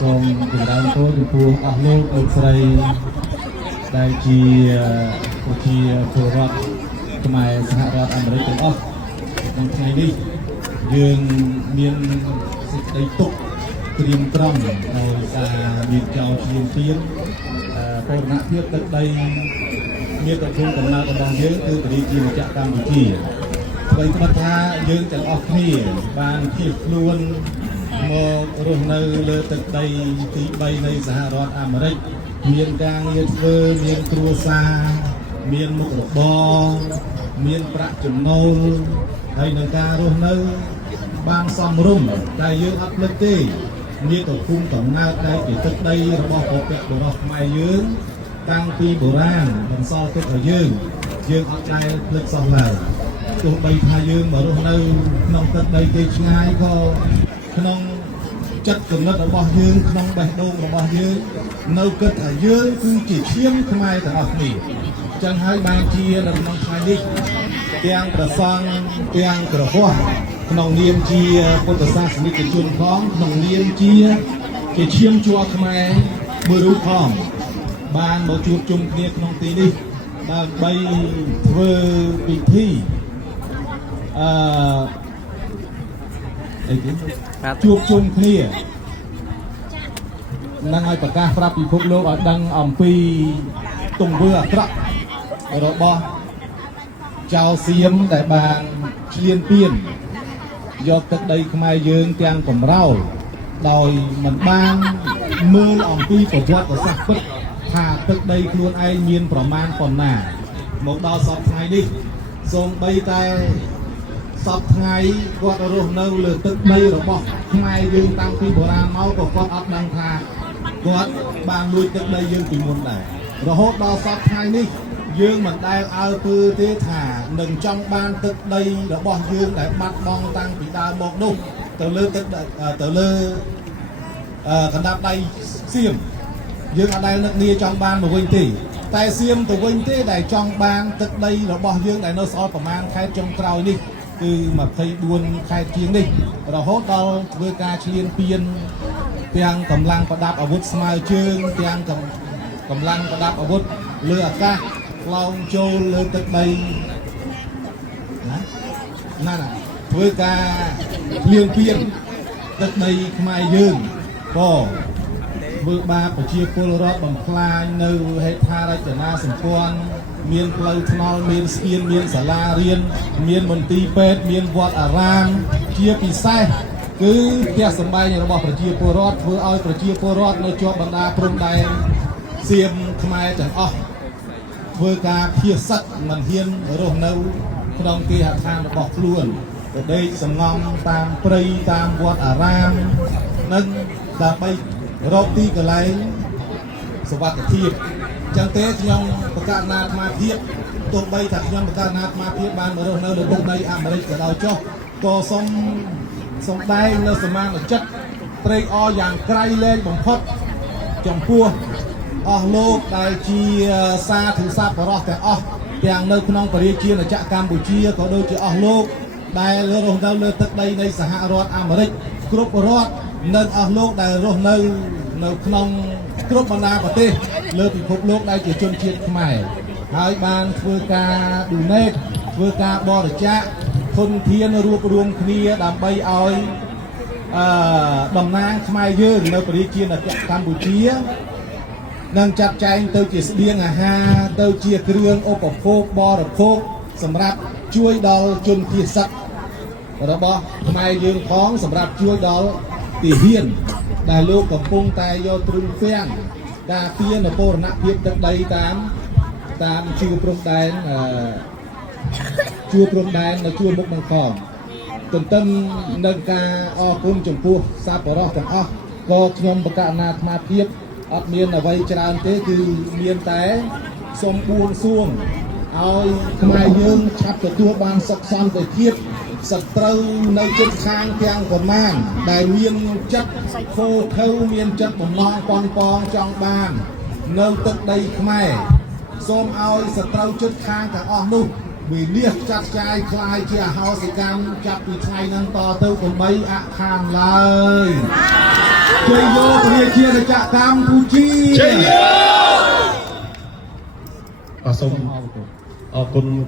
សូមចម្រើនពរចំពោះអស់លោកស្រីដែលជាពលរដ្ឋខ្មែរសហរដ្ឋអាមេរិកទាំងអស់ក្នុងថ្ងៃនេះយើងមានសេចក្តីទុកត្រៀមត្រង់ដោយសារមានចោលឈាមទៀនបូរណភាពទឹកដីមានប្រភពកំណើតរបស់យើងគឺប្រទេសជាម្ចាស់កម្ពុជាព្រោះគាត់ថាយើងទាំងអស់គ្នាបានជៀសខ្លួនមករស់នៅលើទឹកដីទី3នៃសហរដ្ឋអាមេរិកមានការងារធ្វើមានគ្រួសារមានមុខរបរមានប្រាក់ចំណូលហើយនឹងការរស់នៅបានសមរម្យតែយើងអត់ភ្លេចទេមានប្រភពកំណើតដែលជាទឹកដីរបស់បុព្វបុរសខ្មែរយើងតាំងពីបុរាណបន្សល់ទុកឲ្យយើងអត់ដែលភ្លេចសោះឡើយទោះបីថាយើងមករស់នៅក្នុងទឹកដីគេឆ្ងាយក៏ក្នុងចិត្តគំនិតរបស់យើងក្នុងបេះដូងរបស់យើងនៅគិតថាយើងគឺជាឈាមខ្មែរទាំងអស់គ្នាចឹងហើយបានជានៅក្នុងថ្ងៃនេះទាំងប្រសង់ទាំងក្រហមក្នុងនាមជាពុទ្ធសាសនិកជនផងក្នុងនាមជាឈាមជ័រខ្មែរមួយរូបផងបានមកជួបជុំគ្នាក្នុងទីនេះដើម្បីធ្វើពិធីជួបជុំគ្នានឹងឲ្យប្រកាសប្រាប់ពិភពលោកឲ្យដឹងអំពីទង្វើអាក្រក់របស់ចៅសៀមដែលបានឈ្លានពានយកទឹកដីខ្មែរយើងទាំងកំរោលដោយមិនបានមើលអំពីប្រវត្តិសាស្ត្រពិតថាទឹកដីខ្លួនឯងមានប្រមាណប៉ុណ្ណាមកដល់សពថ្ងៃនេះសូម្បីតែសពថ្ងៃគាត់រស់នៅលើទឹកដីរបស់ខ្មែរយើងតាំងពីបុរាណមកក៏គាត់អត់ដឹងថាគាត់បានលួចទឹកដីយើងពីមុនដែររហូតដល់សពថ្ងៃនេះយើងមិនដែលអើពើទេថានឹងចង់បានទឹកដីរបស់យើងដែលបាត់បង់តាំងពីដើមមកនោះទៅលើទឹកទៅលើកណ្ដាប់ដៃសៀមយើងអត់ដែលនឹកនាចង់បានមកវិញទេតែសៀមទៅវិញទេដែលចង់បានទឹកដីរបស់យើងដែលនៅស្អល់ប្រមាណខែចុងក្រោយនេះគឺ24ខែជាងនេះរហូតដល់ធ្វើការឈ្លានពានទាំងកម្លាំងប្រដាប់អាវុធស្មើជើងទាំងកម្លាំងប្រដាប់អាវុធលើអាកាសឡោមចូលលើទឹកដីណាធ្វើការឈ្លានពានទឹកដីខ្មែរយើងក៏ធ្វើបាបប្រជាពលរដ្ឋបំផ្លាញនៅហេដ្ឋារចនាសម្ព័ន្ធមានផ្លូវថ្នល់មានស្ពានមានសាលារៀនមានមន្ទីរពេទ្យមានវត្តអារាមជាពិសេសគឺផ្ទះសម្បែងរបស់ប្រជាពលរដ្ឋធ្វើឲ្យប្រជាពលរដ្ឋនៅជាប់បណ្ដាព្រំដែនសៀមខ្មែរទាំងអស់ធ្វើការភៀសសឹកមិនហ៊ានរស់នៅក្នុងគេហដ្ឋានរបស់ខ្លួនទៅដេកសំងំតាមព្រៃតាមវត្តអារាមនិងដើម្បីរកទីកន្លែងសុវត្ថិភាពចឹងទេខ្ញុំប្រកាសណាអាត្មាភាពទោះបីថាខ្ញុំប្រកាសណាអាត្មាភាពបានមករស់នៅលើទឹកដីអាមេរិកក៏ដោយចុះក៏សូមសម្ដែងនៅសមានចិត្តត្រេកអរយ៉ាងក្រៃលែងបំផុតចំពោះអស់លោកដែលជាសាធុសប្បុរសទាំងអស់ទាំងនៅក្នុងប្រជាជាតិកម្ពុជាក៏ដូចជាអស់លោកដែលរស់នៅលើទឹកដីនៃសហរដ្ឋអាមេរិកគ្រប់រដ្ឋនិងអស់លោកដែលរស់នៅក្នុងគ្រប់បណ្ដាប្រទេសលើពិភពលោកដែលជាជនជាតិខ្មែរហើយបានធ្វើការ donate ធ្វើការបរិច្ចាគធនធានរួបរวมគ្នាដើម្បីឲ្យតំណាងខ្មែរយើងនៅប្រជាជាតិកម្ពុជានឹងចាត់ចែងទៅជាស្បៀងអាហារទៅជាគ្រឿងឧបភោគបរិភោគសម្រាប់ជួយដល់ជនភៀសសឹករបស់ខ្មែរយើងផងសម្រាប់ជួយដល់ទាហានដែលលោកកំពុងតែយកទ្រឹងហ្វាំងការពារនៅបូរណភាពទឹកដីតាមជួរព្រំដែននៅជួរមុខនឹងផងទន្ទឹមនឹងការអរគុណចំពោះសប្បុរសទាំងអស់ក៏ខ្ញុំបកណាអាត្មាភាពអត់មានអ្វីច្រើនទេគឺមានតែសូមបួងសួងឲ្យខ្មែរយើងឆាប់ទទួលបានសុខសន្តិភាពសត្រូវនៅជិតខាងទាំងប្រមាណដែលមានចិត្តខូខើមានចិត្តបំណងប៉ុនប៉ងចង់បាន នៅទឹកដីខ្មែរសូមឲ្យសត្រូវជិតខាងទាំងអស់នោះ vì liệt chặt trai khai chia hao sự cam chặt vì thay năng to tư của mấy ạ hàng lời chơi vô kia chia để chặt cam thu chi Ở sông, ở con